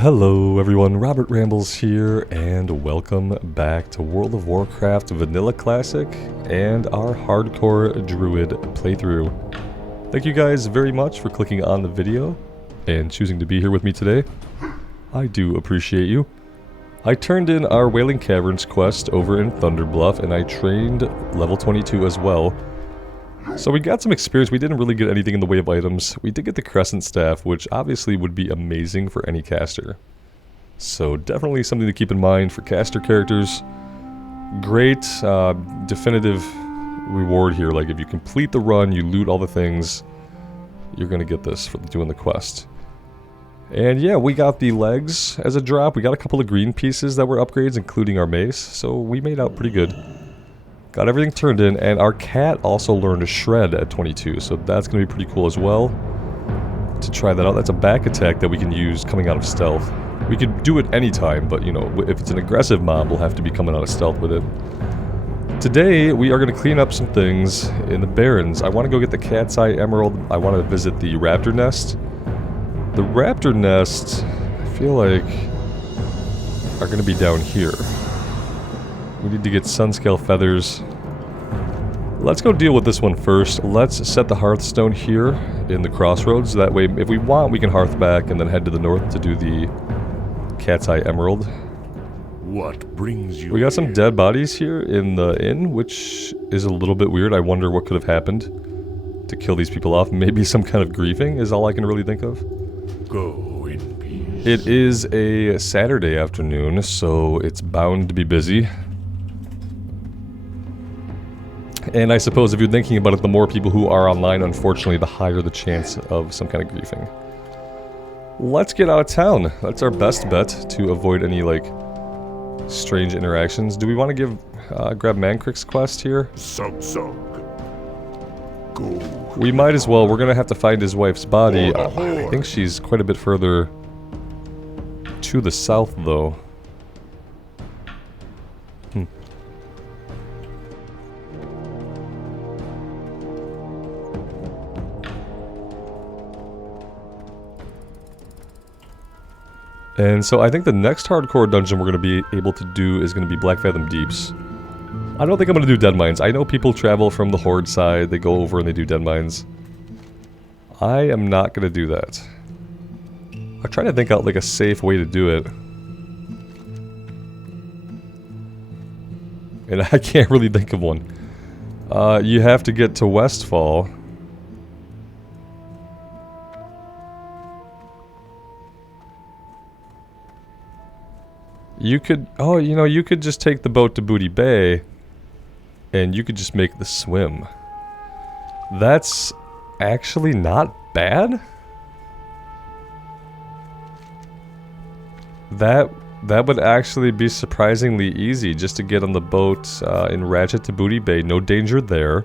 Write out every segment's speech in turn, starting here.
Hello everyone, Robert Rambles here, and welcome back to World of Warcraft Vanilla Classic and our Hardcore Druid playthrough. Thank you guys very much for clicking on the video and choosing to be here with me today. I do appreciate you. I turned in our Wailing Caverns quest over in Thunderbluff, and I trained level 22 as well. So we got some experience. We didn't really get anything in the way of items. We did get the Crescent Staff, which obviously would be amazing for any caster. So definitely something to keep in mind for caster characters. Great definitive reward here. Like if you complete the run, you loot all the things, you're going to get this for doing the quest. And yeah, we got the legs as a drop. We got a couple of green pieces that were upgrades, including our mace. So we made out pretty good. Got everything turned in, and our cat also learned to shred at 22, so that's going to be pretty cool as well. To try that out, that's a back attack that we can use coming out of stealth. We could do it anytime, but you know, if it's an aggressive mob, we'll have to be coming out of stealth with it. Today, we are going to clean up some things in the Barrens. I want to go get the Cat's Eye Emerald. I want to visit the Raptor Nest. The Raptor Nest, I feel like, are going to be down here. We need to get Sunscale Feathers. Let's go deal with this one first. Let's set the Hearthstone here in the crossroads. That way, if we want, we can hearth back and then head to the north to do the Cat's Eye Emerald. What brings you? We got some dead bodies here in the inn, which is a little bit weird. I wonder what could have happened to kill these people off. Maybe some kind of grieving is all I can really think of. Go in peace. It is a Saturday afternoon, so it's bound to be busy. And I suppose if you're thinking about it, the more people who are online, unfortunately, the higher the chance of some kind of griefing. Let's get out of town. That's our best bet to avoid any, like, strange interactions. Do we want to grab Mancrick's quest here? Go. We might as well. We're going to have to find his wife's body. I think she's quite a bit further to the south, though. And so I think the next hardcore dungeon we're going to be able to do is going to be Black Fathom Deeps. I don't think I'm going to do Dead Mines. I know people travel from the Horde side, they go over and they do Dead Mines. I am not going to do that. I'm trying to think out like a safe way to do it. And I can't really think of one. You have to get to Westfall. You could, oh, you know, you could just take the boat to Booty Bay, and you could just make the swim. That's actually not bad. That would actually be surprisingly easy, just to get on the boat in Ratchet to Booty Bay. No danger there.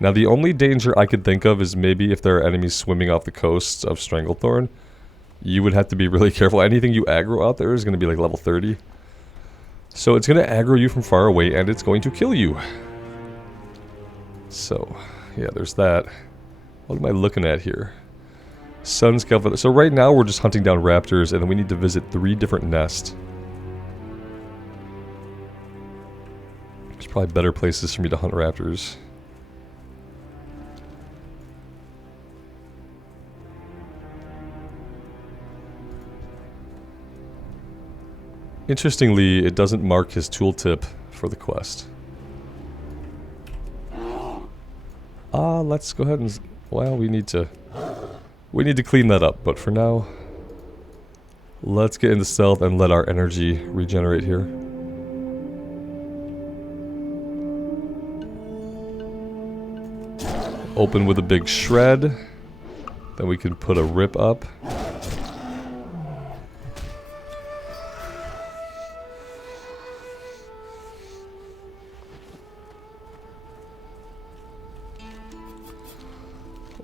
Now, the only danger I could think of is maybe if there are enemies swimming off the coast of Stranglethorn. You would have to be really careful. Anything you aggro out there is going to be like level 30. So it's going to aggro you from far away, and it's going to kill you. So, yeah, there's that. What am I looking at here? Sunscale Feather. So right now we're just hunting down raptors, and then we need to visit 3 different nests. There's probably better places for me to hunt raptors. Interestingly, it doesn't mark his tooltip for the quest. Let's go ahead and... Well, we need to clean that up, but for now, let's get into stealth and let our energy regenerate here. Open with a big shred, then we can put a rip up.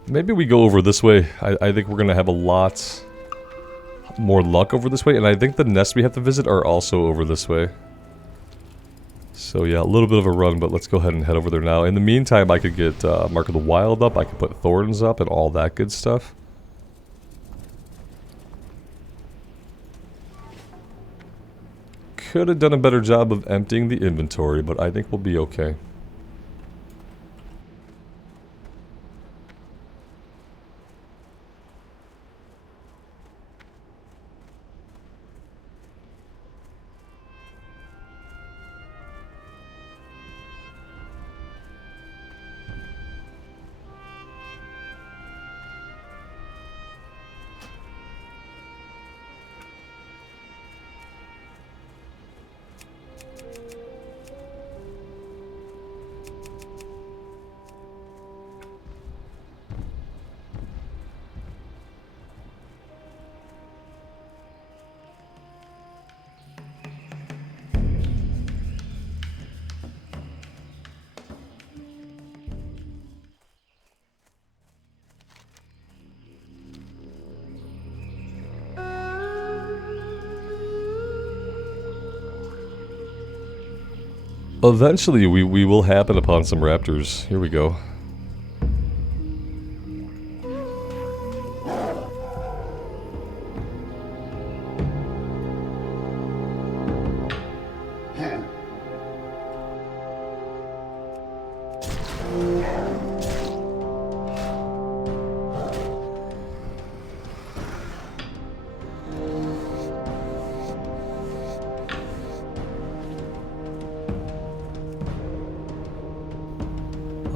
Maybe we go over this way. I think we're going to have a lot more luck over this way. And I think the nests we have to visit are also over this way. So yeah, a little bit of a run, but let's go ahead and head over there now. In the meantime, I could get Mark of the Wild up. I could put Thorns up and all that good stuff. could have done a better job of emptying the inventory, but I think we'll be okay. Eventually, we will happen upon some raptors. Here we go.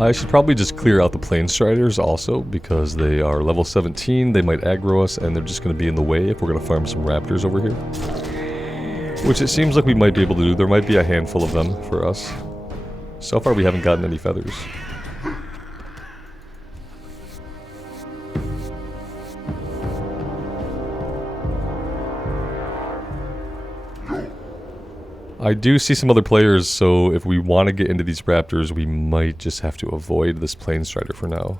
I should probably just clear out the Plane Striders also, because they are level 17, they might aggro us, and they're just going to be in the way if we're going to farm some raptors over here. Which it seems like we might be able to do. There might be a handful of them for us. So far we haven't gotten any feathers. I do see some other players, so if we want to get into these raptors, we might just have to avoid this Plane Strider for now.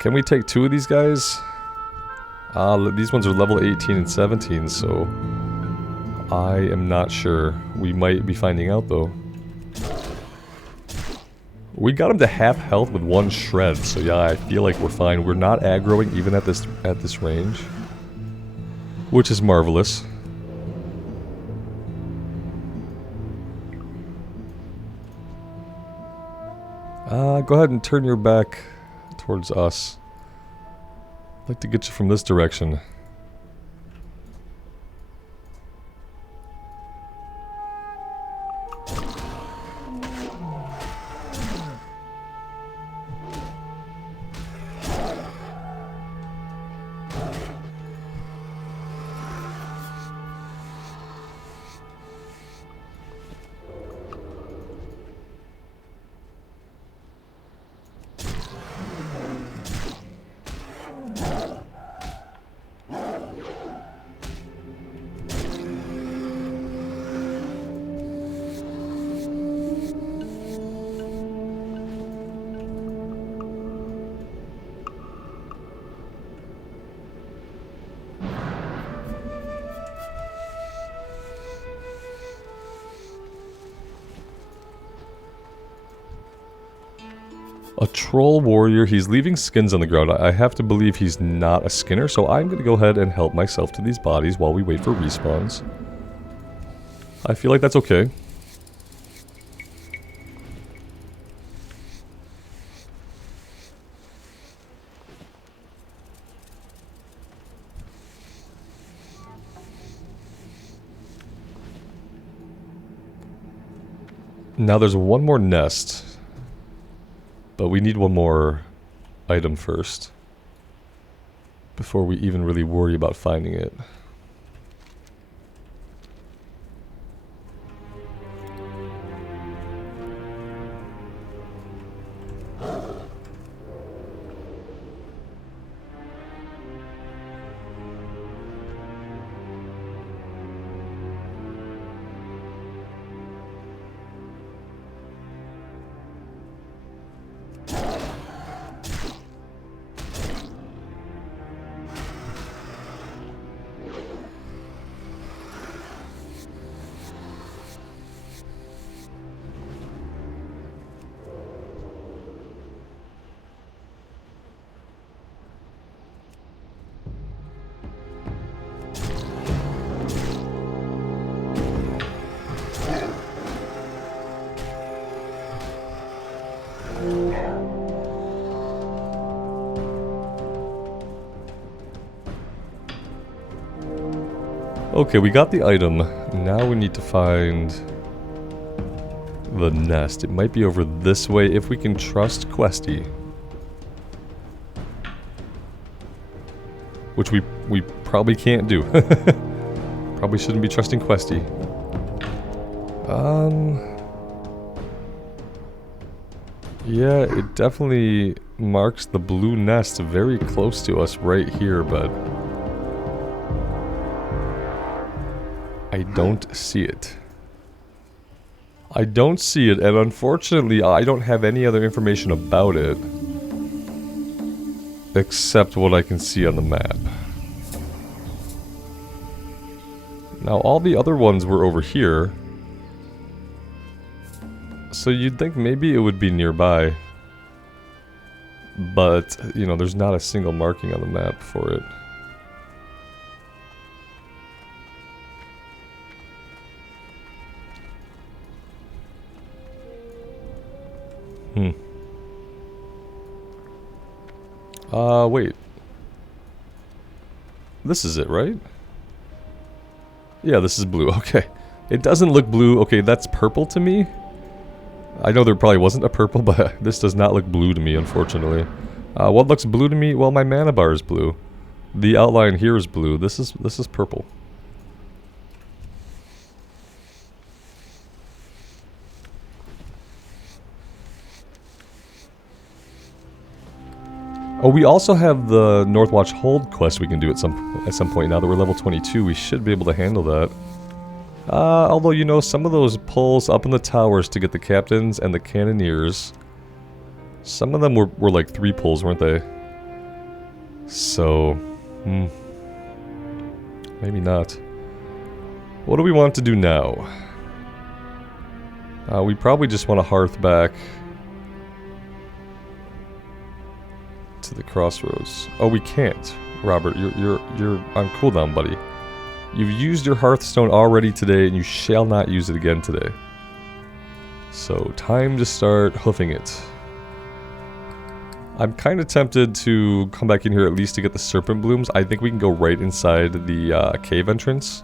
Can we take two of these guys? These ones are level 18 and 17, so I am not sure. We might be finding out, though. We got him to half health with one shred, so yeah, I feel like we're fine. We're not aggroing even at this range, which is marvelous. Go ahead and turn your back towards us. I'd like to get you from this direction. A troll warrior, he's leaving skins on the ground. I have to believe he's not a skinner, so I'm going to go ahead and help myself to these bodies while we wait for respawns. I feel like that's okay. Now there's one more nest. But we need one more item first, before we even really worry about finding it. Okay, we got the item. Now we need to find the nest. It might be over this way if we can trust Questy. Which we probably can't do. Probably shouldn't be trusting Questy. Yeah, it definitely marks the blue nest very close to us right here, but I don't see it. I don't see it, and unfortunately I don't have any other information about it except what I can see on the map. Now all the other ones were over here, so you'd think maybe it would be nearby, but you know, there's not a single marking on the map for it. Wait. This is it, right? Yeah, this is blue. Okay. It doesn't look blue. Okay, that's purple to me. I know there probably wasn't a purple, but this does not look blue to me, unfortunately. What looks blue to me? Well, my mana bar is blue. The outline here is blue. This is purple. Oh, we also have the Northwatch Hold quest we can do at some point. Now that we're level 22, we should be able to handle that. Although, you know, some of those pulls up in the towers to get the captains and the cannoneers, some of them were like 3 pulls, weren't they? So, maybe not. What do we want to do now? We probably just want to hearth back to the crossroads. Oh, we can't. Robert, you're on cooldown, buddy. You've used your Hearthstone already today, and you shall not use it again today. So, time to start hoofing it. I'm kind of tempted to come back in here at least to get the Serpent Blooms. I think we can go right inside the cave entrance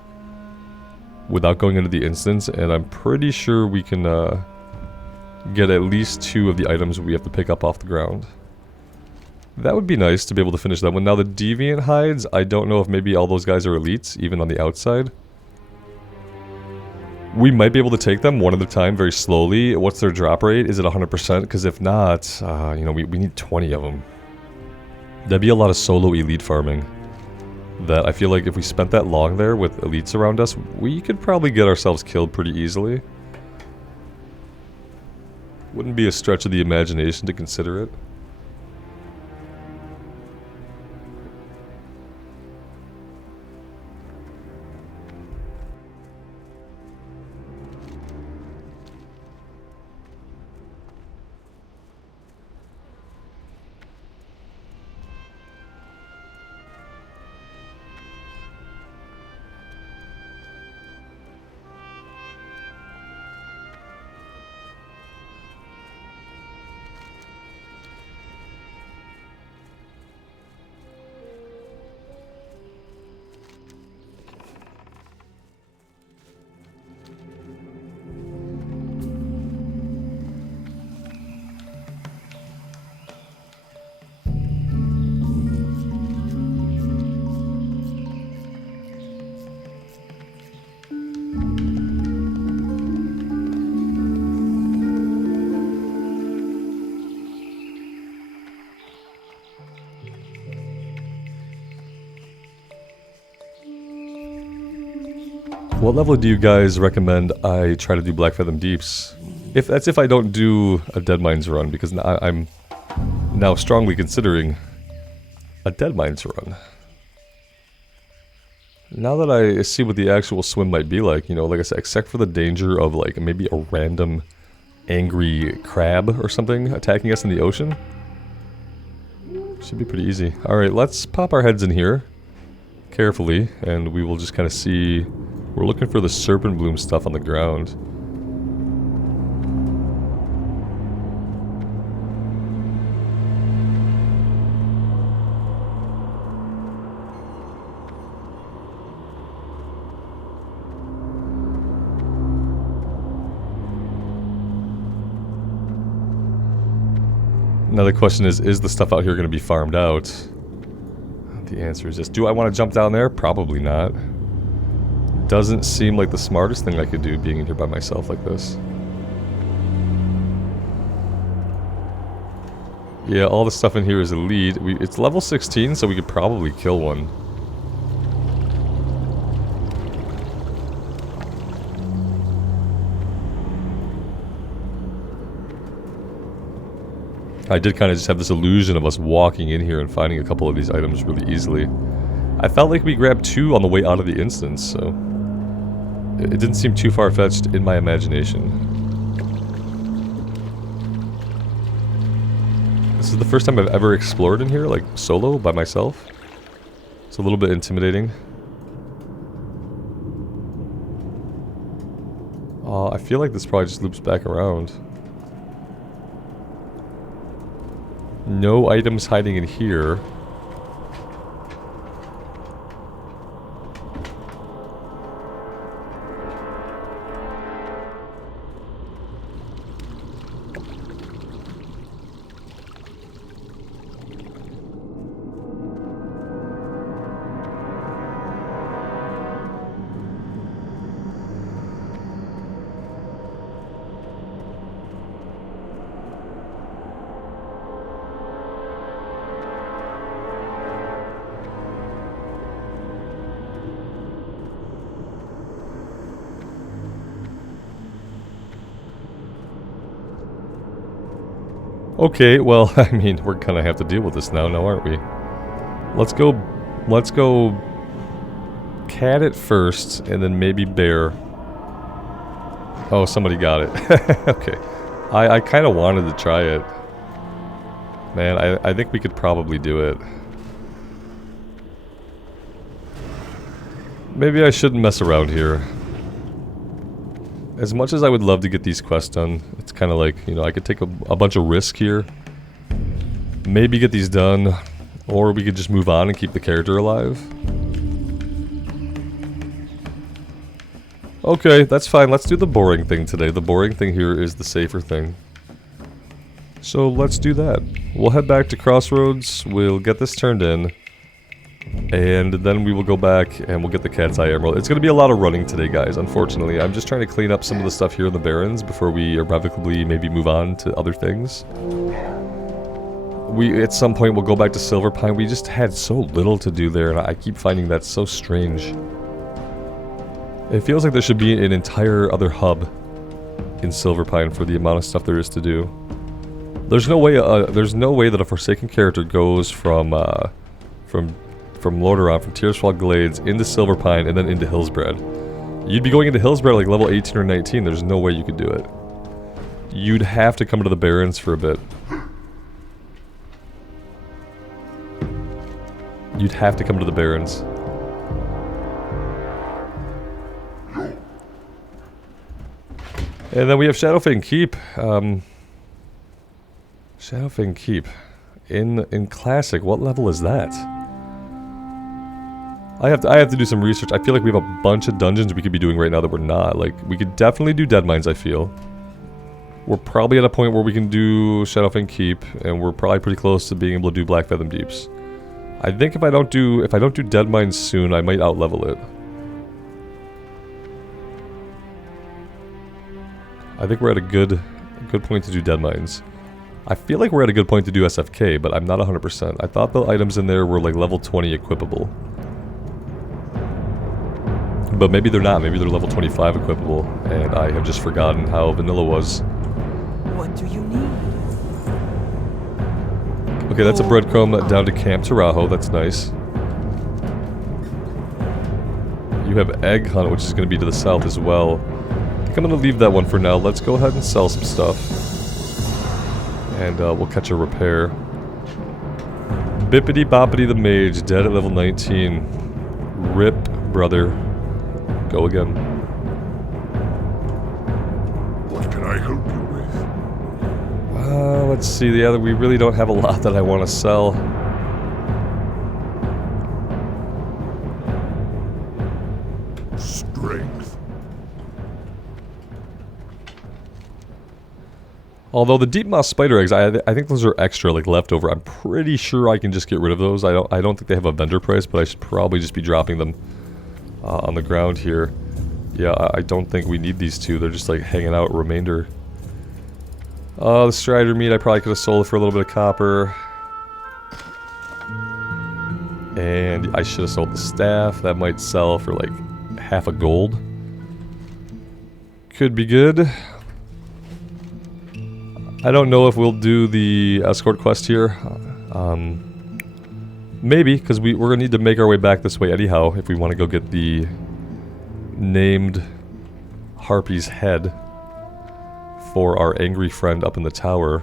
without going into the instance, and I'm pretty sure we can get at least 2 of the items we have to pick up off the ground. That would be nice to be able to finish that one. Now the Deviant Hides, I don't know if maybe all those guys are elites, even on the outside. We might be able to take them one at a time, very slowly. What's their drop rate? Is it 100%? Because if not, you know, we need 20 of them. That'd be a lot of solo elite farming. That I feel like if we spent that long there with elites around us, we could probably get ourselves killed pretty easily. Wouldn't be a stretch of the imagination to consider it. What level do you guys recommend I try to do Black Fathom Deeps? If I don't do a Dead Mines run, because I'm now strongly considering a Dead Mines run. Now that I see what the actual swim might be like, you know, like I said, except for the danger of like maybe a random angry crab or something attacking us in the ocean, should be pretty easy. Alright, let's pop our heads in here carefully, and we will just kind of see. We're looking for the Serpent Bloom stuff on the ground. Now the question is the stuff out here going to be farmed out? The answer is yes. Do I want to jump down there? Probably not. Doesn't seem like the smartest thing I could do being in here by myself like this. Yeah, all the stuff in here is elite. It's level 16, so we could probably kill one. I did kind of just have this illusion of us walking in here and finding a couple of these items really easily. I felt like we grabbed 2 on the way out of the instance, so... It didn't seem too far-fetched in my imagination. This is the first time I've ever explored in here, like, solo, by myself. It's a little bit intimidating. I feel like this probably just loops back around. No items hiding in here. Okay, well, I mean, we're gonna have to deal with this now, aren't we? Let's go cat it first, and then maybe bear. Oh, somebody got it. Okay. I kind of wanted to try it. Man, I think we could probably do it. Maybe I shouldn't mess around here. As much as I would love to get these quests done, it's kind of like, you know, I could take a bunch of risk here. Maybe get these done, or we could just move on and keep the character alive. Okay, that's fine. Let's do the boring thing today. The boring thing here is the safer thing. So let's do that. We'll head back to Crossroads, we'll get this turned in, and then we will go back and we'll get the Cat's Eye Emerald. It's going to be a lot of running today, guys, unfortunately. I'm just trying to clean up some of the stuff here in the Barrens before we irrevocably maybe move on to other things. At some point, we'll go back to Silverpine. We just had so little to do there, and I keep finding that so strange. It feels like there should be an entire other hub in Silverpine for the amount of stuff there is to do. There's no way that a Forsaken character goes from Lordaeron, from Tearsfall Glades, into Silverpine, and then into Hillsbrad. You'd be going into Hillsbrad like level 18 or 19, there's no way you could do it. You'd have to come to the Barrens for a bit. You'd have to come to the Barrens. And then we have Shadowfang Keep. Shadowfang Keep. In Classic, what level is that? I have to do some research. I feel like we have a bunch of dungeons we could be doing right now that we're not. Like, we could definitely do Dead Mines, I feel. We're probably at a point where we can do Shadowfang Keep, and we're probably pretty close to being able to do Black Fathom Deeps. I think if I don't do Dead Mines soon, I might outlevel it. I think we're at a good point to do Dead Mines. I feel like we're at a good point to do SFK, but I'm not 100%. I thought the items in there were like level 20 equipable. But maybe they're not. Maybe they're level 25 equipable, and I have just forgotten how vanilla was. What do you need? Okay, that's a breadcrumb down to Camp Taurajo. That's nice. You have Egg Hunt, which is going to be to the south as well. I think I'm going to leave that one for now. Let's go ahead and sell some stuff. And we'll catch a repair. Bippity Boppity the Mage, dead at level 19. Rip, brother. Go again. What can I help you with? Let's see. We really don't have a lot that I want to sell. Strength. Although the deep moss spider eggs, I think those are extra, like leftover. I'm pretty sure I can just get rid of those. I don't think they have a vendor price, but I should probably just be dropping them on the ground here. Yeah, I don't think we need these two. They're just like hanging out remainder. The strider meat, I probably could have sold it for a little bit of copper. And I should have sold the staff. That might sell for like half a gold. Could be good. I don't know if we'll do the escort quest here. Maybe, because we're going to need to make our way back this way anyhow if we want to go get the named Harpy's head for our angry friend up in the tower.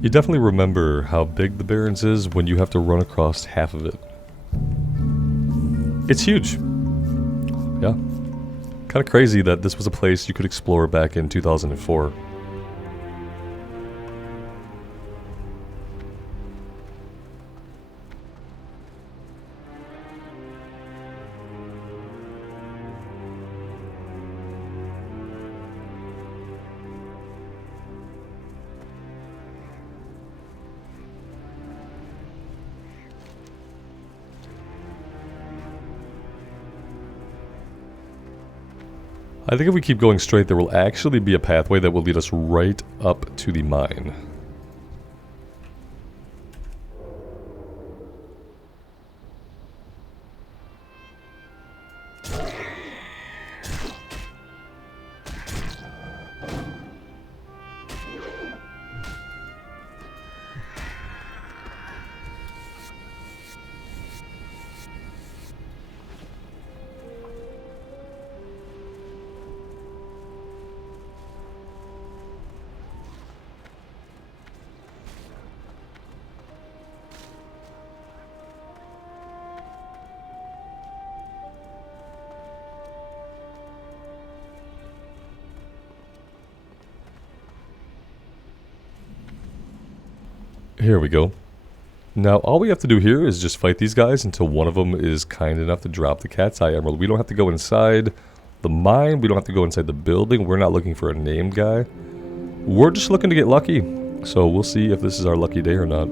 You definitely remember how big the Barrens is when you have to run across half of it. It's huge. Yeah. Kind of crazy that this was a place you could explore back in 2004. I think if we keep going straight, there will actually be a pathway that will lead us right up to the mine. Here we go. Now, all we have to do here is just fight these guys until one of them is kind enough to drop the cat's eye emerald. We don't have to go inside the mine. We don't have to go inside the building. We're not looking for a named guy. We're just looking to get lucky. So we'll see if this is our lucky day or not.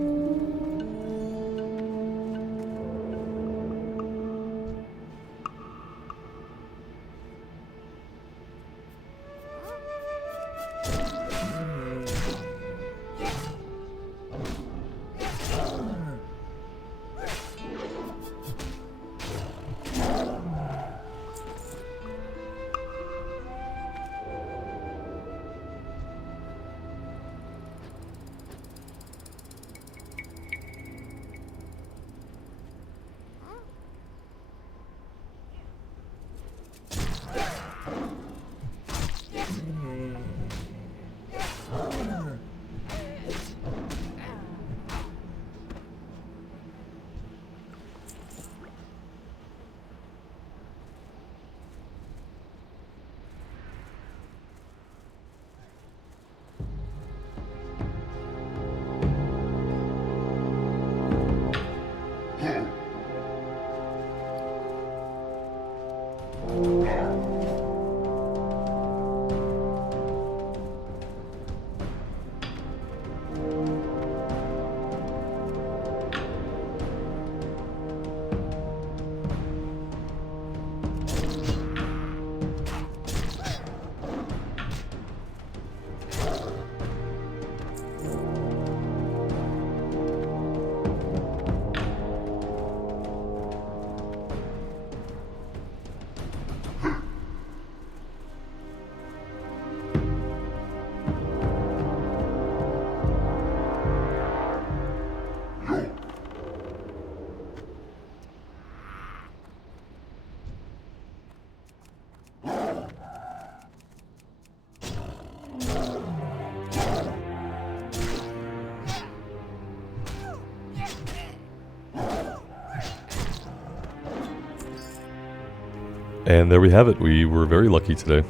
And there we have it. We were very lucky today.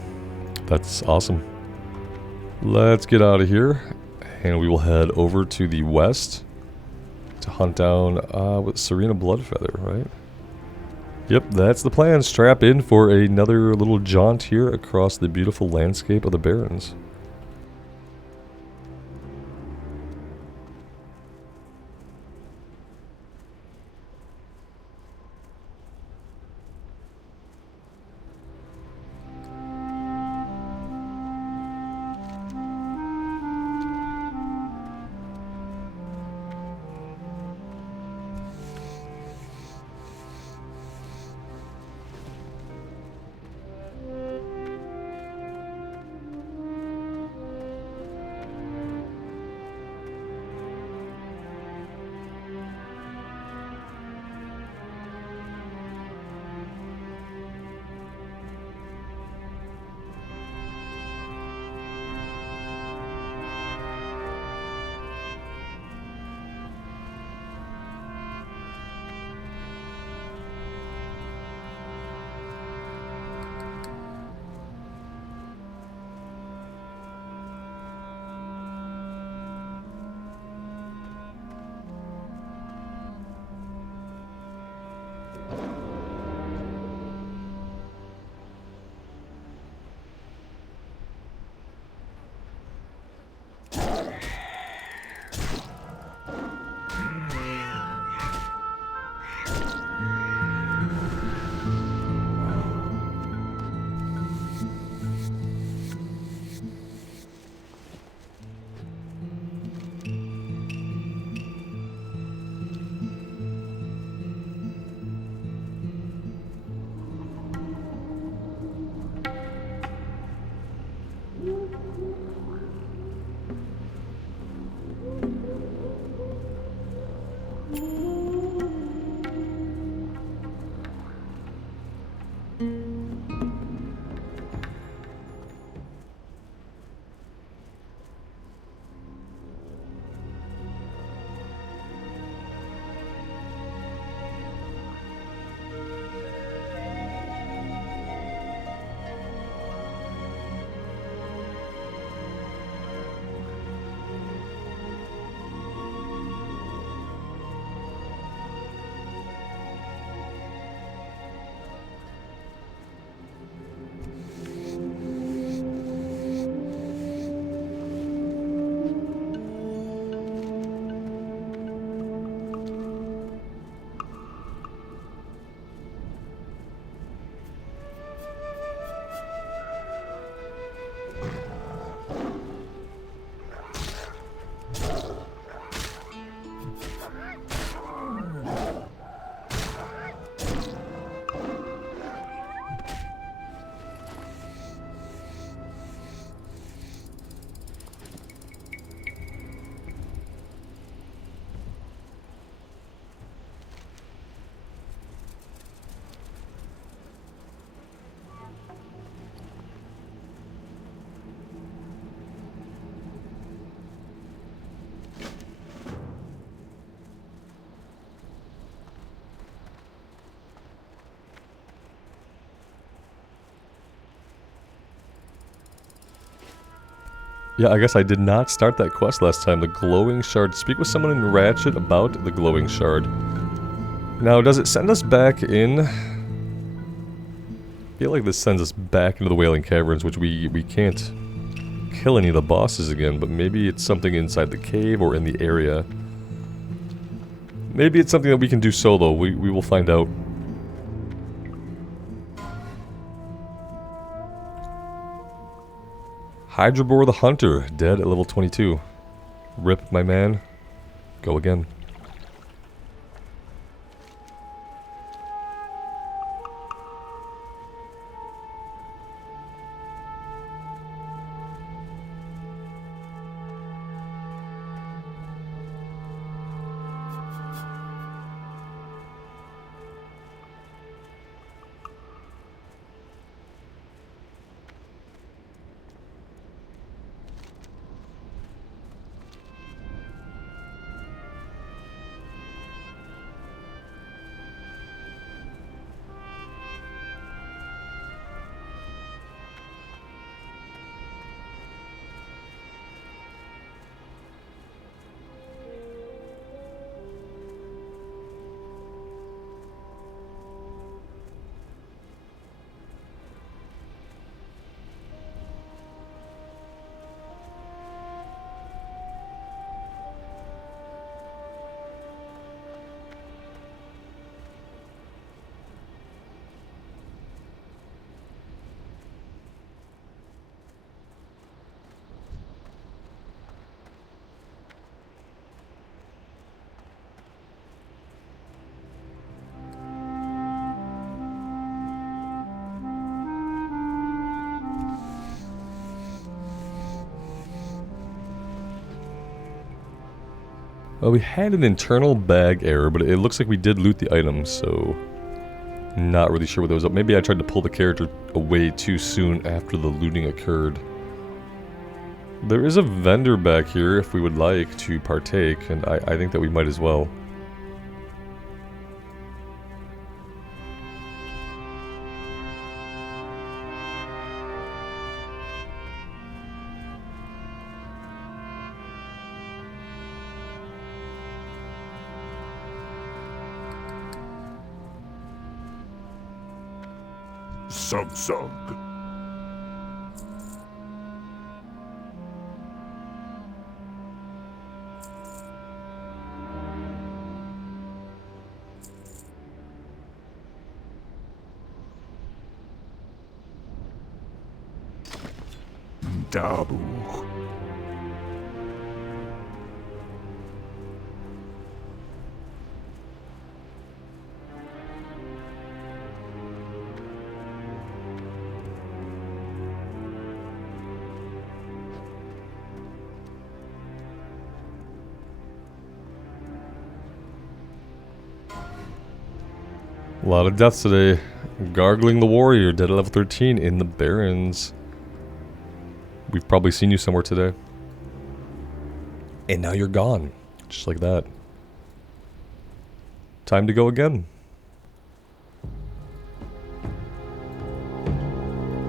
That's awesome. Let's get out of here. And we will head over to the west to hunt down with Serena Bloodfeather, right? Yep, that's the plan. Strap in for another little jaunt here across the beautiful landscape of the Barrens. Yeah, I guess I did not start that quest last time. The glowing shard. Speak with someone in Ratchet about the glowing shard. Now, does it send us back in? I feel like this sends us back into the Wailing Caverns, which we can't kill any of the bosses again, but maybe it's something inside the cave or in the area. Maybe it's something that we can do solo. We will find out. Hydrobor the Hunter, dead at level 22. Rip, my man. Go again. Well, we had an internal bag error, but it looks like we did loot the items, so not really sure what that was up. Maybe I tried to pull the character away too soon after the looting occurred. There is a vendor back here if we would like to partake, and I think that we might as well. Sug. Dabu. A lot of deaths today. Gargling the Warrior, dead at level 13 in the Barrens. We've probably seen you somewhere today. And now you're gone. Just like that. Time to go again.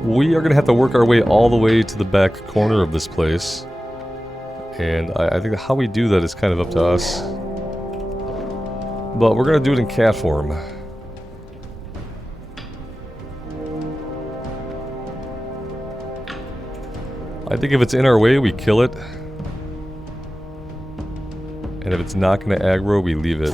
We are going to have to work our way all the way to the back corner of this place. And I think how we do that is kind of up to us. But we're going to do it in cat form. I think if it's in our way, we kill it. And if it's not going to aggro, we leave it.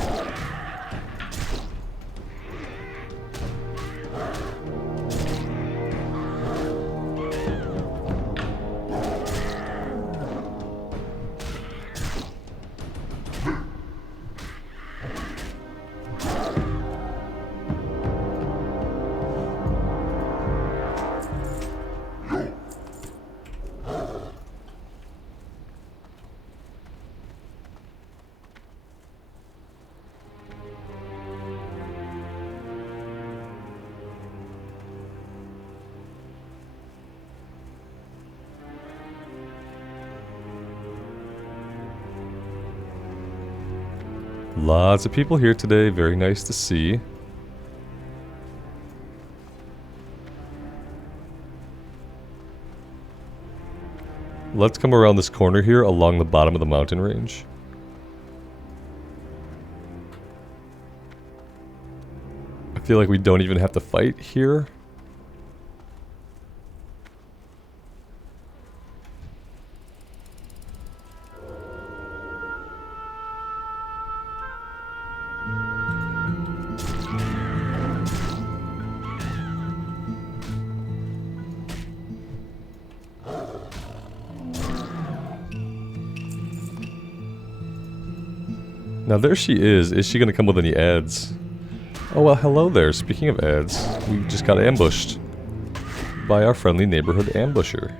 Lots of people here today, very nice to see. Let's come around this corner here along the bottom of the mountain range. I feel like we don't even have to fight here. Now there she is. Is she going to come with any ads? Oh well, hello there. Speaking of ads, we just got ambushed by our friendly neighborhood ambusher.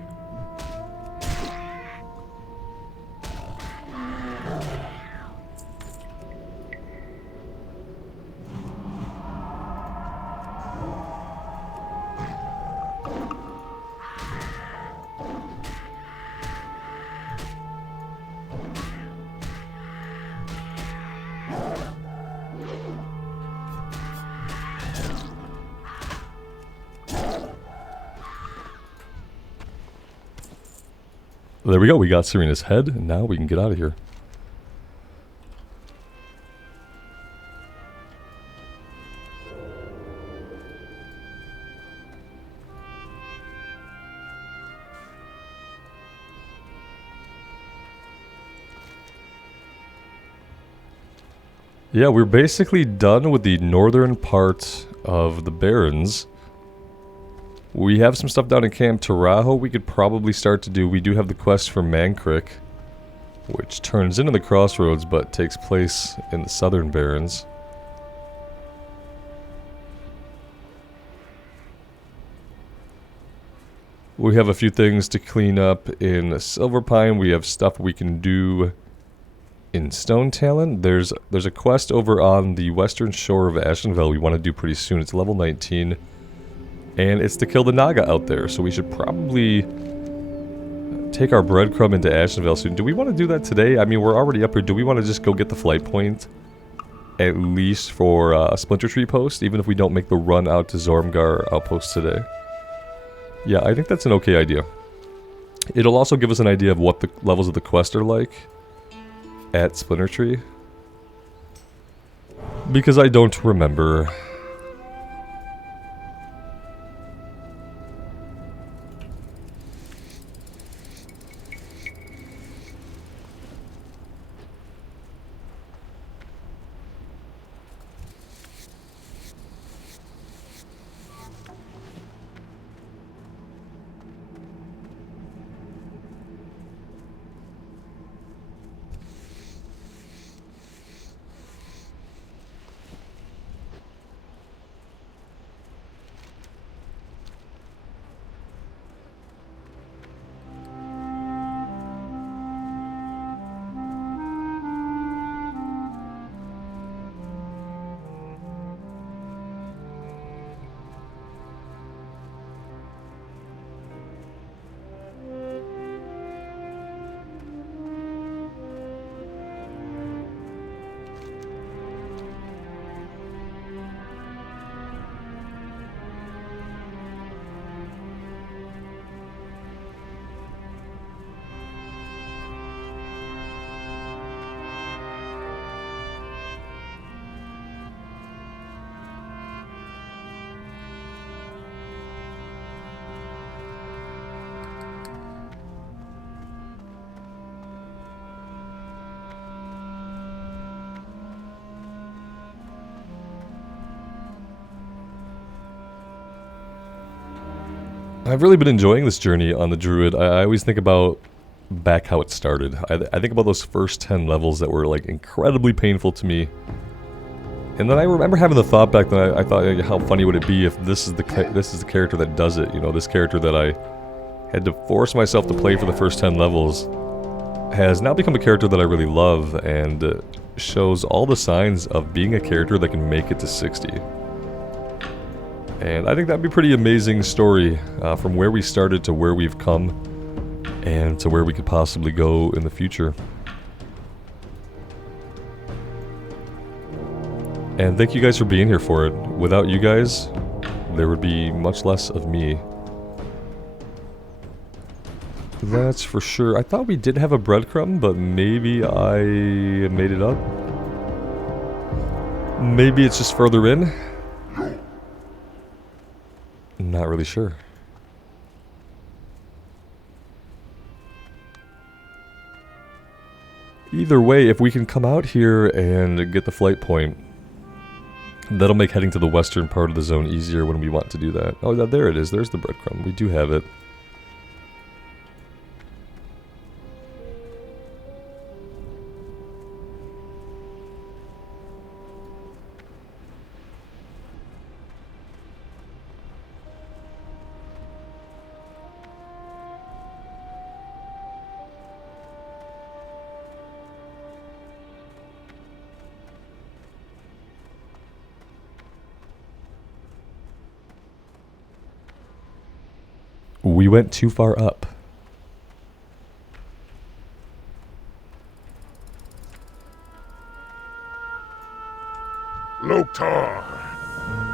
There we go, we got Serena's head, and now we can get out of here. Yeah, we're basically done with the northern part of the Barrens. We have some stuff down in Camp Tarajo we could probably start to do. We do have the quest for Mankrik, which turns into the Crossroads but takes place in the Southern Barrens. We have a few things to clean up in Silverpine. We have stuff we can do in Stone Talon. There's a quest over on the western shore of Ashenvale we want to do pretty soon. It's level 19. And it's to kill the Naga out there, so we should probably take our breadcrumb into Ashenvale soon. Do we want to do that today? I mean, we're already up here. Do we want to just go get the flight point? At least for a Splinter Tree post, even if we don't make the run out to Zormgar outpost today. Yeah, I think that's an okay idea. It'll also give us an idea of what the levels of the quest are like at Splinter Tree. Because I don't remember. I've really been enjoying this journey on the Druid. I always think about back how it started. I think about those first 10 levels that were like incredibly painful to me. And then I remember having the thought back then, I thought, like, how funny would it be if this is the character that does it, you know, this character that I had to force myself to play for the first 10 levels has now become a character that I really love and shows all the signs of being a character that can make it to 60. And I think that'd be a pretty amazing story from where we started to where we've come and to where we could possibly go in the future. And thank you guys for being here for it. Without you guys, there would be much less of me. That's for sure. I thought we did have a breadcrumb, but maybe I made it up. Maybe it's just further in. Not really sure. Either way, if we can come out here and get the flight point, that'll make heading to the western part of the zone easier when we want to do that. Oh, there it is. There's the breadcrumb. We do have it. We went too far up. Loktar!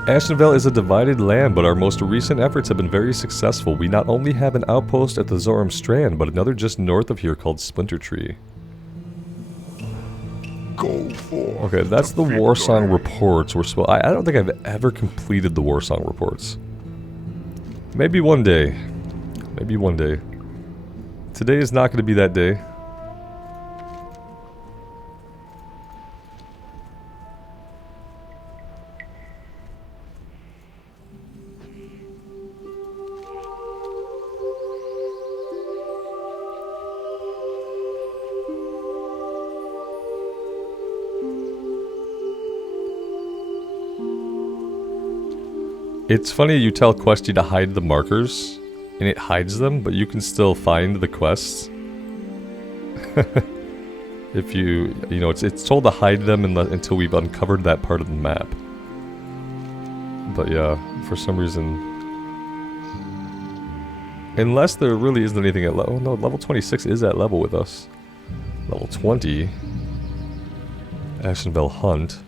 Ashenvale is a divided land, but our most recent efforts have been very successful. We not only have an outpost at the Zoram Strand, but another just north of here called Splinter Tree. Go forth. Okay, that's the Warsong reports. I don't think I've ever completed the Warsong reports. Maybe one day. Maybe one day. Today is not going to be that day. It's funny, you tell Questy to hide the markers, and it hides them, but you can still find the quests. If you know, it's told to hide them until we've uncovered that part of the map. But yeah, for some reason... Unless there really isn't anything at level... Oh no, level 26 is at level with us. Level 20. Ashenvale Hunt.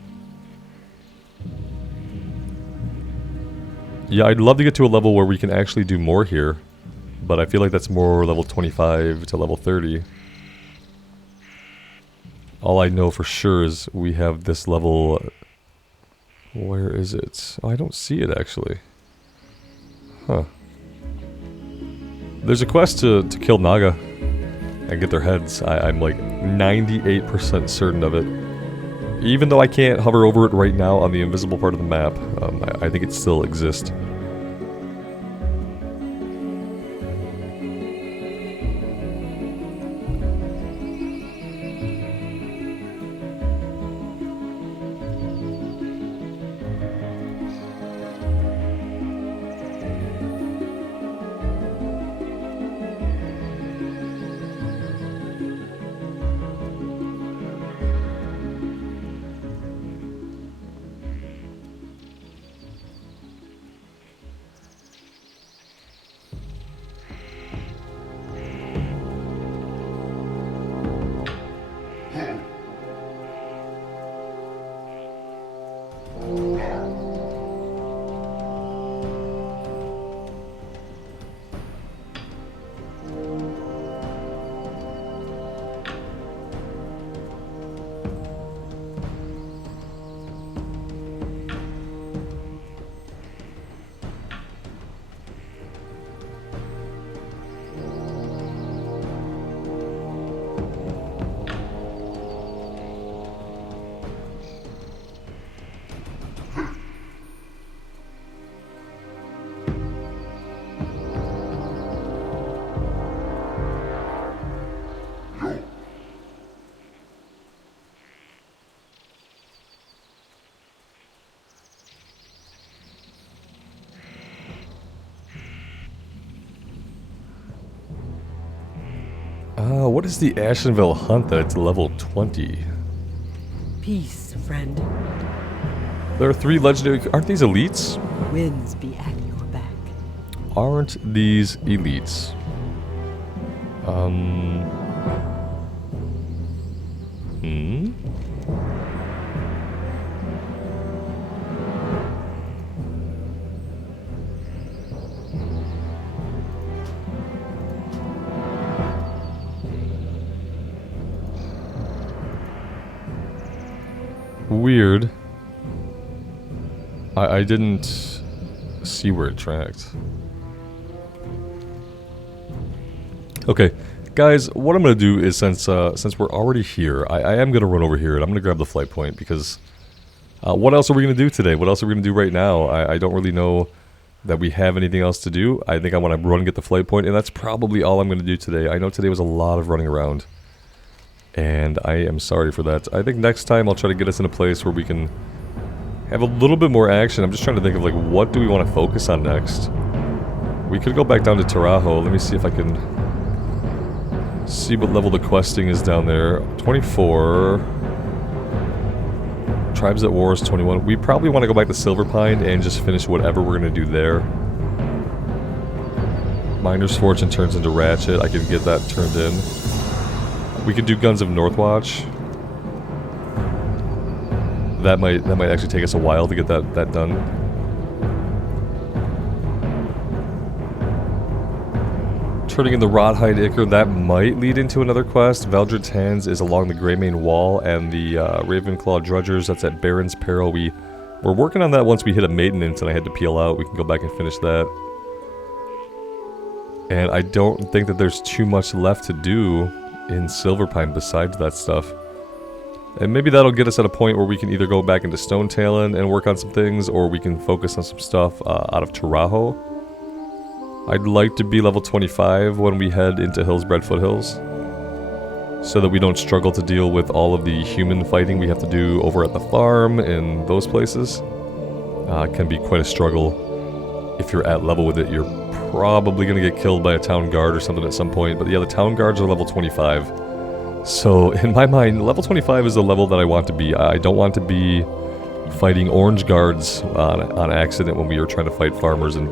Yeah, I'd love to get to a level where we can actually do more here. But I feel like that's more level 25 to level 30. All I know for sure is we have this level... Where is it? Oh, I don't see it actually. Huh. There's a quest to kill Naga and get their heads. I'm like 98% certain of it. Even though I can't hover over it right now on the invisible part of the map, I think it still exists. What is the Ashenville hunt that it's level 20? Peace, friend. There are 3 legendary... Aren't these elites? Winds be at your back. Aren't these elites? Weird. I didn't see where it tracked. Okay, guys, what I'm gonna do is since we're already here, I am gonna run over here and I'm gonna grab the flight point because what else are we gonna do today? What else are we gonna do right now? I don't really know that we have anything else to do. I think I want to run and get the flight point, and that's probably all I'm gonna do today. I know today was a lot of running around, and I am sorry for that. I think next time I'll try to get us in a place where we can have a little bit more action. I'm just trying to think of like what do we want to focus on next. We could go back down to Taurajo. Let me see if I can see what level the questing is down there. 24. Tribes at War is 21. We probably want to go back to Silverpine and just finish whatever we're going to do there. Miner's Fortune turns into Ratchet. I can get that turned in. We could do Guns of Northwatch. That might actually take us a while to get that done. Turning in the Rawhide Ichor, that might lead into another quest. Valdred's Hands is along the Greymane Wall, and the Ravenclaw Drudgers, that's at Baron's Peril. We're working on that once we hit a maintenance and I had to peel out. We can go back and finish that. And I don't think that there's too much left to do in Silverpine besides that stuff. And maybe that'll get us at a point where we can either go back into Stone Talon and work on some things, or we can focus on some stuff out of Taurajo. I'd like to be level 25 when we head into Hillsbred Foothills, so that we don't struggle to deal with all of the human fighting we have to do over at the farm and those places. It can be quite a struggle. If you're at level with it, you're probably going to get killed by a town guard or something at some point. But yeah, the town guards are level 25. So, in my mind, level 25 is the level that I want to be. I don't want to be fighting orange guards on accident when we are trying to fight farmers and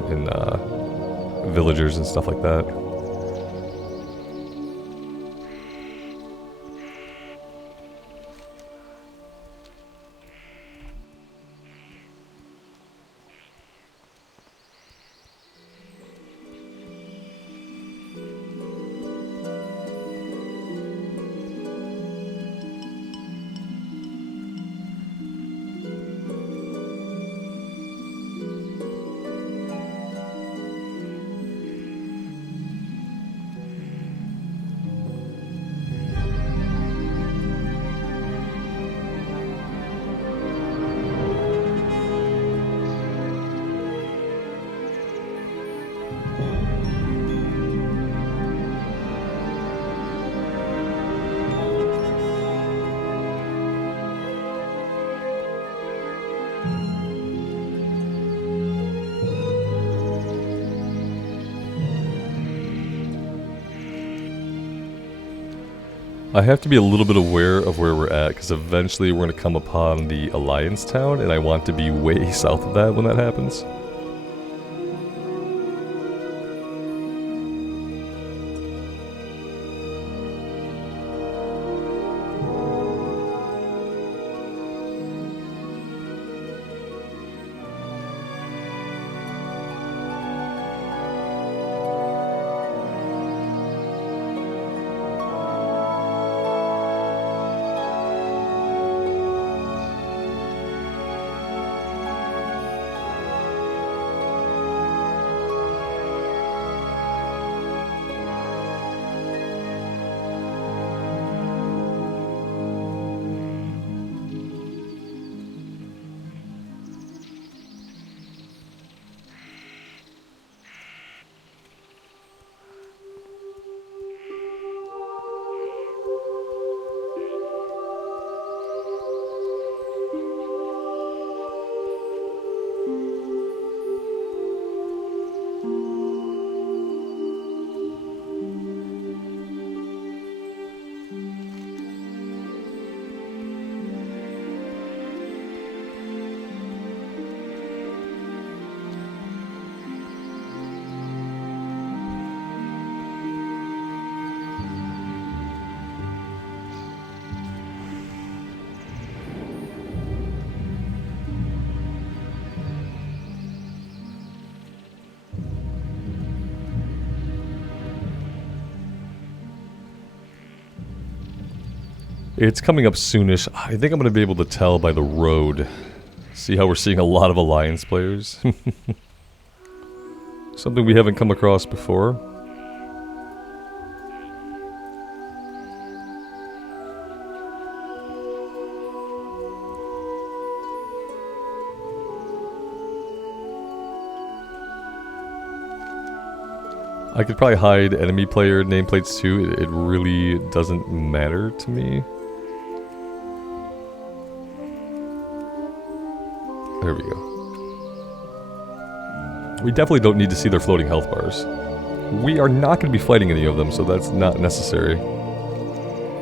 villagers and stuff like that. I have to be a little bit aware of where we're at, because eventually we're going to come upon the Alliance Town, and I want to be way south of that when that happens. It's coming up soonish. I think I'm going to be able to tell by the road. See how we're seeing a lot of Alliance players? Something we haven't come across before. I could probably hide enemy player nameplates too. It really doesn't matter to me. There we go. We definitely don't need to see their floating health bars. We are not going to be fighting any of them, so that's not necessary.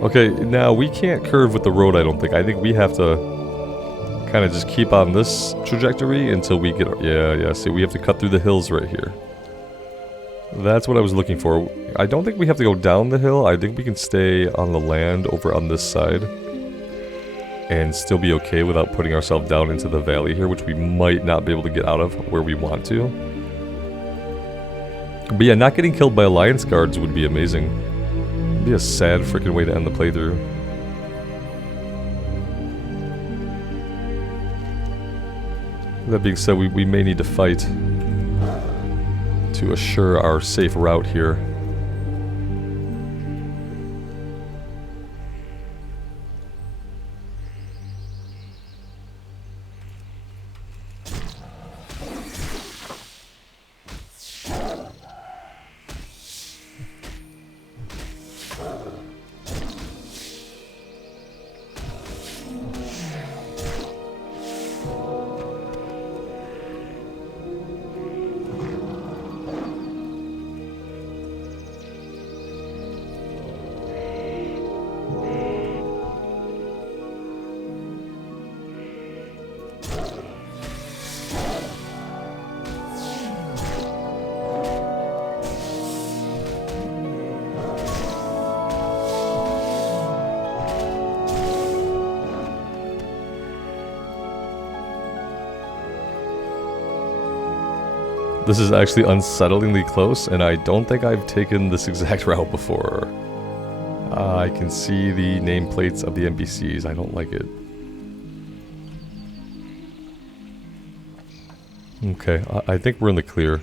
Okay, now we can't curve with the road, I don't think. I think we have to kind of just keep on this trajectory until we get... Yeah, see, we have to cut through the hills right here. That's what I was looking for. I don't think we have to go down the hill. I think we can stay on the land over on this side and still be okay without putting ourselves down into the valley here, which we might not be able to get out of where we want to. But yeah, not getting killed by Alliance guards would be amazing. It'd be a sad freaking way to end the playthrough. That being said, we may need to fight to assure our safe route here. This is actually unsettlingly close, and I don't think I've taken this exact route before. I can see the nameplates of the NPCs. I don't like it. Okay, I think we're in the clear.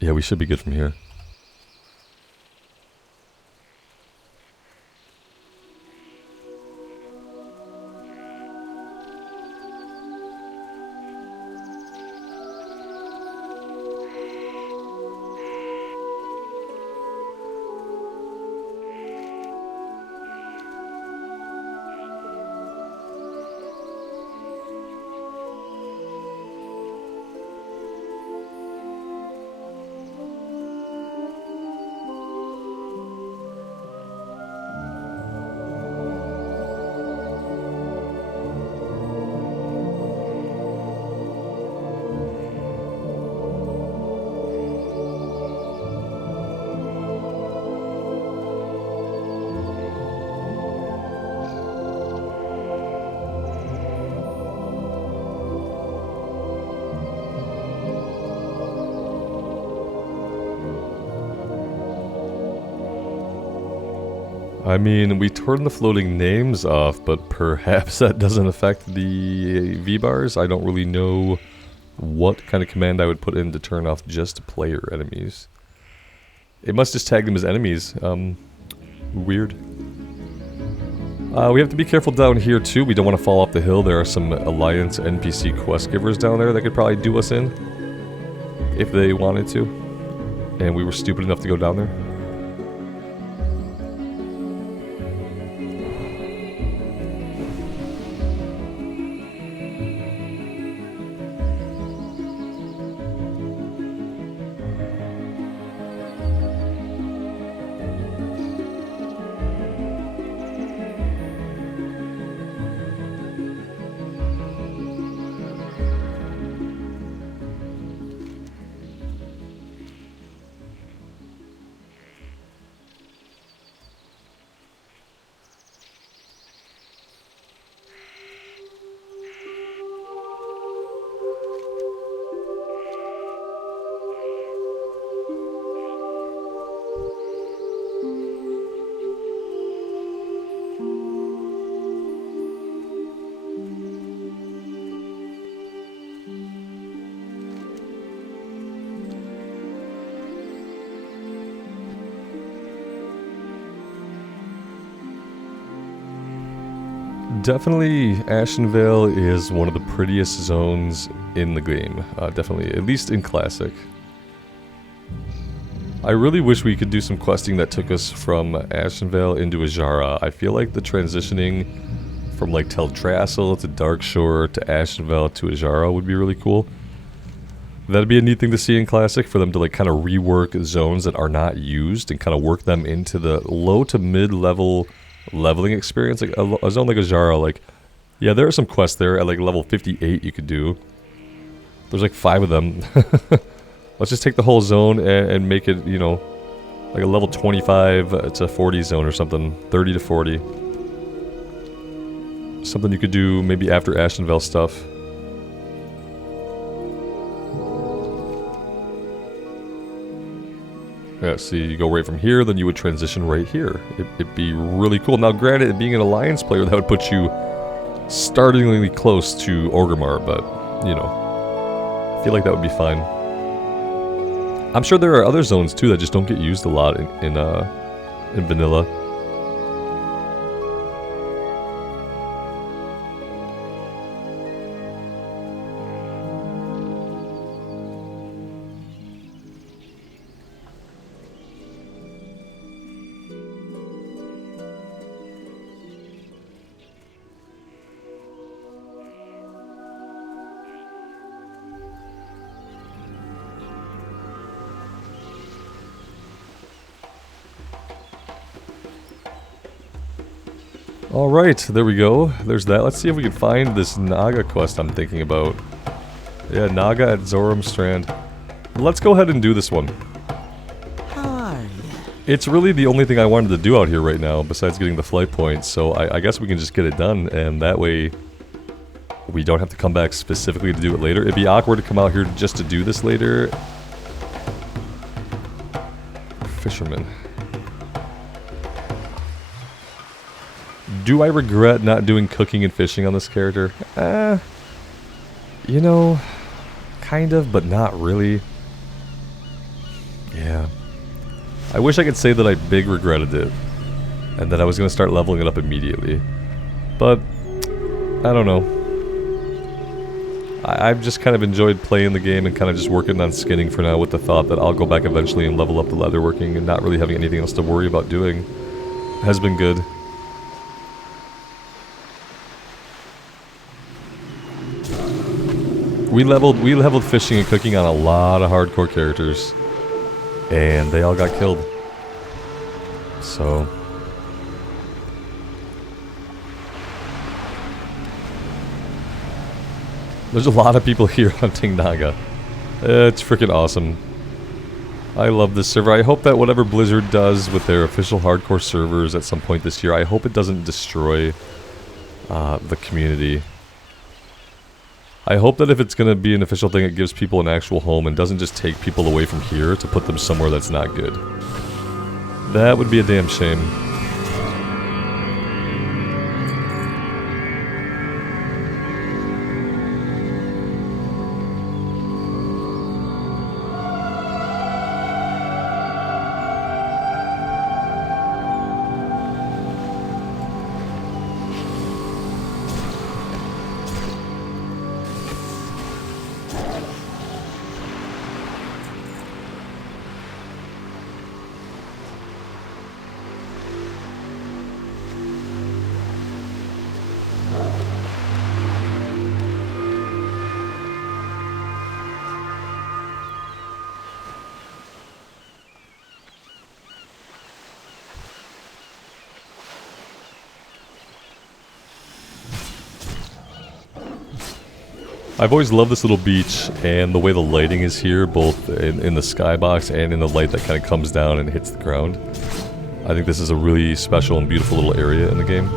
Yeah, we should be good from here. I mean, we turned the floating names off, but perhaps that doesn't affect the V-bars. I don't really know what kind of command I would put in to turn off just player enemies. It must just tag them as enemies. Weird. We have to be careful down here too. We don't want to fall off the hill. There are some Alliance NPC quest givers down there that could probably do us in if they wanted to, and we were stupid enough to go down there. definitely Ashenvale is one of the prettiest zones in the game. Definitely, at least in Classic. I really wish we could do some questing that took us from Ashenvale into Ajara. I feel like the transitioning from like Teldrassil to Darkshore to Ashenvale to Ajara would be really cool. That'd be a neat thing to see in Classic, for them to like kind of rework zones that are not used and kind of work them into the low to mid-level leveling experience. Like a zone like Ajara, like, yeah, there are some quests there at like level 58 you could do. There's like 5 of them. Let's just take the whole zone and make it, you know, like a level 25 to 40 zone or something. 30 to 40. Something you could do maybe after Ashenvale stuff. Yeah, see, you go right from here, then you would transition right here. It'd be really cool. Now, granted, being an Alliance player, that would put you startlingly close to Orgrimmar, but, you know, I feel like that would be fine. I'm sure there are other zones, too, that just don't get used a lot in vanilla. Alright, there we go. There's that. Let's see if we can find this Naga quest I'm thinking about. Yeah, Naga at Zoram Strand. Let's go ahead and do this one. How are you? It's really the only thing I wanted to do out here right now, besides getting the flight points, so I guess we can just get it done, and that way we don't have to come back specifically to do it later. It'd be awkward to come out here just to do this later. Fisherman. Do I regret not doing cooking and fishing on this character? You know, kind of, but not really. Yeah. I wish I could say that I big regretted it, and that I was going to start leveling it up immediately. But, I don't know. I've just kind of enjoyed playing the game and kind of just working on skinning for now, with the thought that I'll go back eventually and level up the leatherworking, and not really having anything else to worry about doing. Has been good. We leveled fishing and cooking on a lot of hardcore characters, and they all got killed. So there's a lot of people here hunting Naga. It's freaking awesome. I love this server. I hope that whatever Blizzard does with their official hardcore servers at some point this year, I hope it doesn't destroy the community. I hope that if it's going to be an official thing, it gives people an actual home and doesn't just take people away from here to put them somewhere that's not good. That would be a damn shame. I've always loved this little beach and the way the lighting is here, both in the skybox and in the light that kind of comes down and hits the ground. I think this is a really special and beautiful little area in the game.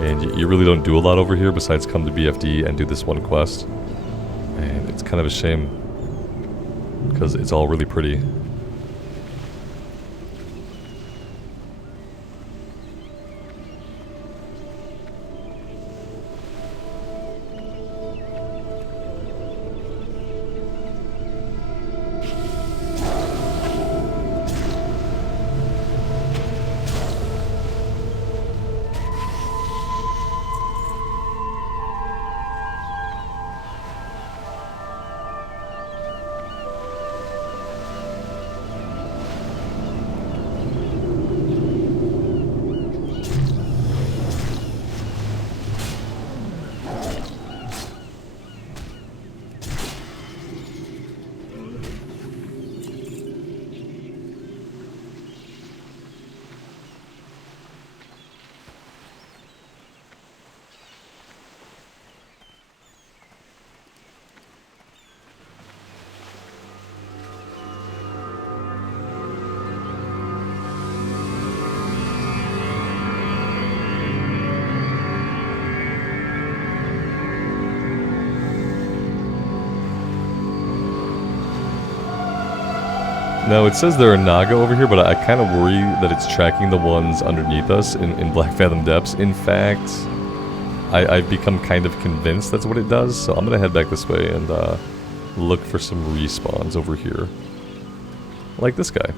And you really don't do a lot over here besides come to BFD and do this one quest. And it's kind of a shame, because it's all really pretty. Now, it says there are Naga over here, but I kind of worry that it's tracking the ones underneath us in Black Fathom Depths. In fact, I've become kind of convinced that's what it does, so I'm going to head back this way and look for some respawns over here. Like this guy.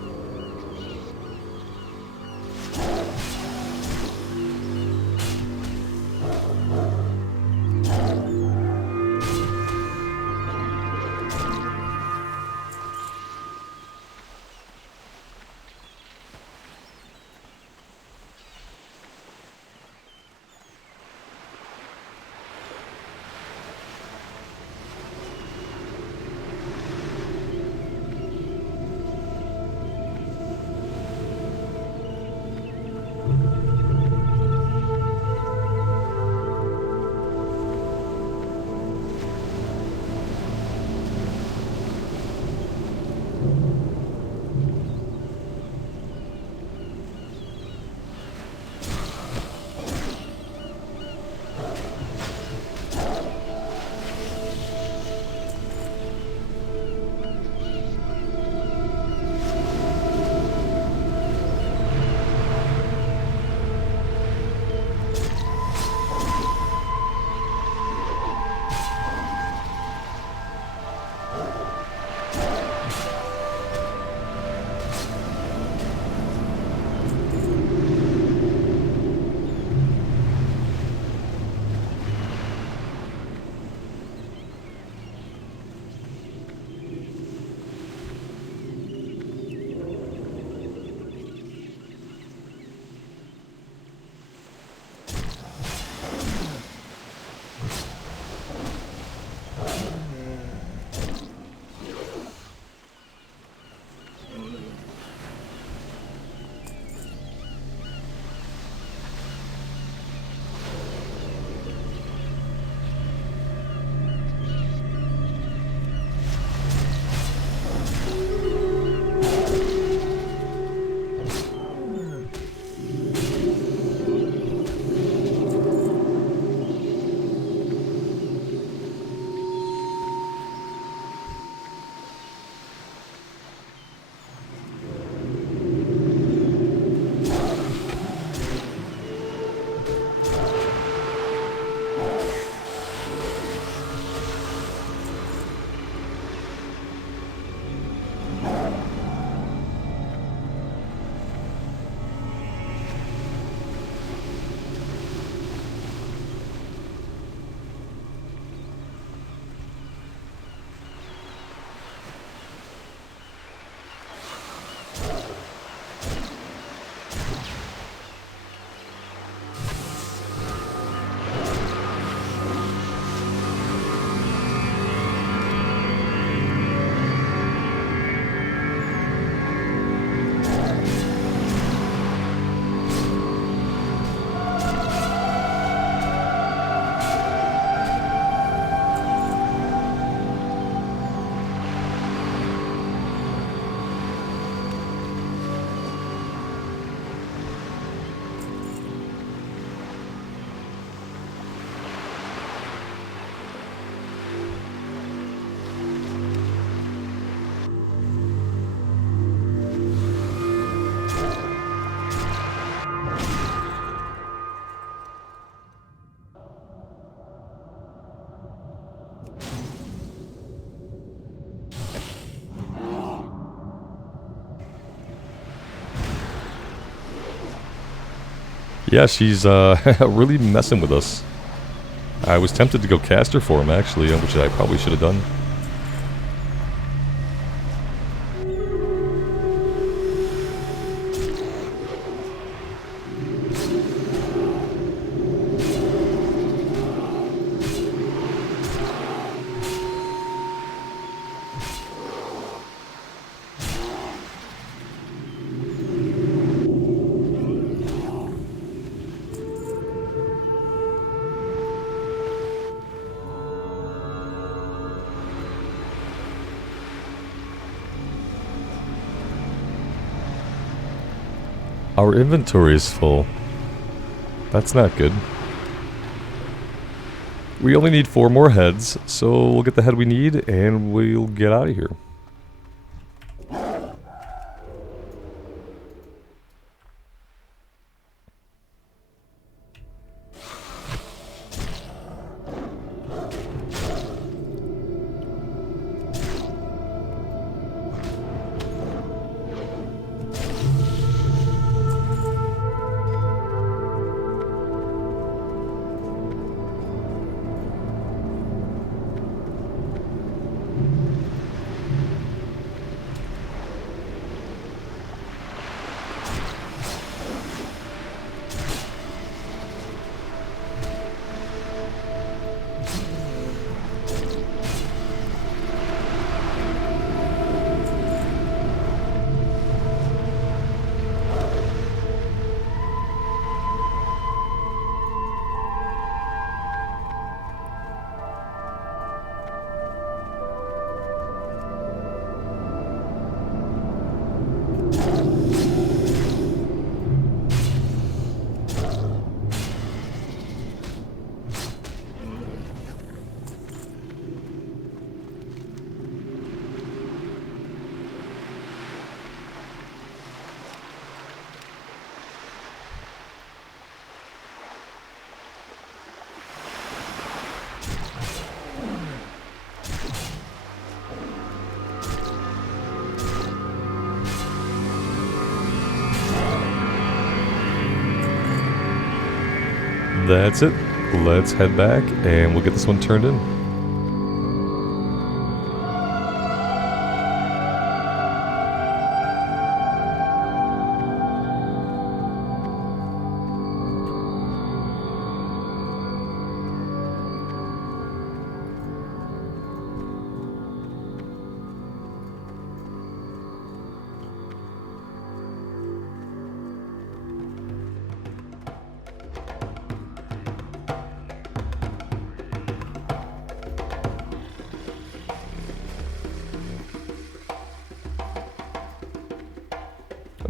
Yeah, she's really messing with us. I was tempted to go caster for him, actually, which I probably should have done. Our inventory is full. That's not good. We only need 4 more heads, so we'll get the head we need and we'll get out of here. that's it. Let's head back and we'll get this one turned in.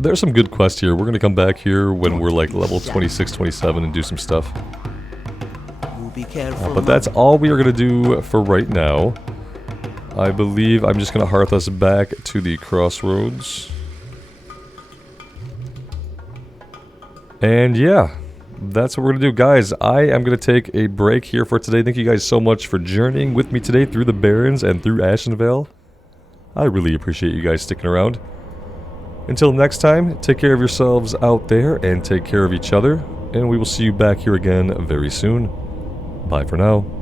There's some good quests here. We're going to come back here when we're like level 26, 27 and do some stuff. You be careful. But that's all we are going to do for right now. I believe I'm just going to hearth us back to the crossroads. And yeah, that's what we're going to do. Guys, I am going to take a break here for today. Thank you guys so much for journeying with me today through the Barrens and through Ashenvale. I really appreciate you guys sticking around. Until next time, take care of yourselves out there and take care of each other. And we will see you back here again very soon. Bye for now.